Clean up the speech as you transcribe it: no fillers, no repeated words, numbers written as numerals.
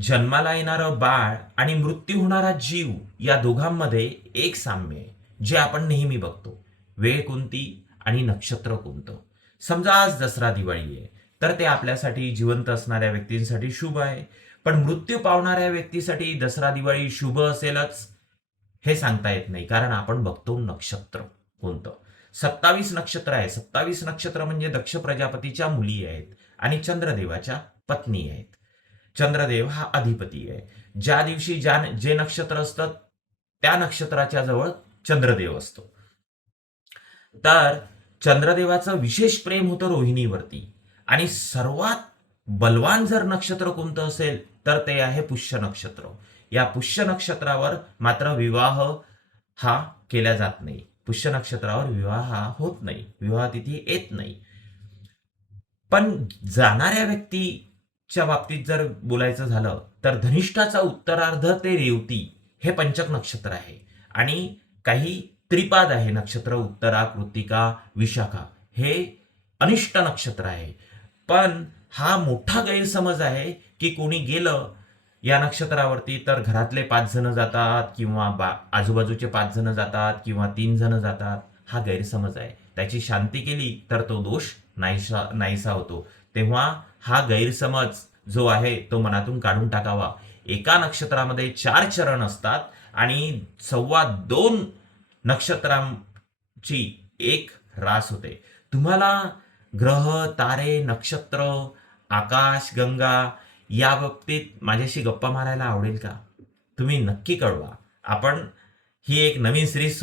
जन्माला येणारं बाळ आणि मृत्यू होणारा जीव या दोघांमध्ये एक साम्य आहे जे आपण नेहमी बघतो. वेळ कोणती आणि नक्षत्र कोणतं. समजा आज दसरा दिवाळी आहे तर ते आपल्यासाठी जिवंत असणाऱ्या व्यक्तींसाठी शुभ आहे, पण मृत्यू पावणाऱ्या व्यक्तीसाठी दसरा दिवाळी शुभ असेलच हे सांगता येत नाही, कारण आपण बघतो नक्षत्र कोणतं. 27 नक्षत्र आहे. 27 नक्षत्र म्हणजे दक्ष प्रजापतीच्या मुली आहेत आणि चंद्रदेवाच्या पत्नी आहेत. चंद्रदेव हा अधिपती आहे. ज्या दिवशी जे नक्षत्र असतं त्या नक्षत्राच्या जवळ चंद्रदेव असतो. तर चंद्रदेवाचं विशेष प्रेम होतं रोहिणीवरती, आणि सर्वात बलवान जर नक्षत्र कोणतं असेल तर ते आहे पुष्य नक्षत्र. या पुष्य नक्षत्रावर मात्र विवाह हा केला जात नाही. पुष्य नक्षत्रावर विवाह हा होत नाही, विवाह तिथी येत नाही. पण जाणाऱ्या व्यक्तीच्या बाबतीत जर बोलायचं झालं तर धनिष्ठाचा उत्तरार्ध ते रेवती हे पंचक नक्षत्र आहे, आणि काही त्रिपाद आहे नक्षत्र, उत्तरा, कृत्तिका, विशाखा हे अनिष्ट नक्षत्र आहे. पण हा मोठा गैरसमज आहे की कोणी गेलं या नक्षत्रावरती तर घरातले 5 जण जातात किंवा आजूबाजूचे 5 जण जातात किंवा 3 जण जातात. हा गैरसमज आहे. त्याची शांती केली तर तो दोष नाहीसा होतो. तेव्हा हा गैरसमज जो आहे तो मनातून काढून टाकावा. एका नक्षत्रामध्ये 4 चरण असतात आणि 2.25 नक्षत्रांची एक रास होते. तुम्हाला ग्रह, तारे, नक्षत्र, आकाश, गंगा या बाबतीत माझ्याशी गप्पा मारायला आवडेल का? तुम्ही नक्की कळवा. आपण ही एक नवीन सिरीज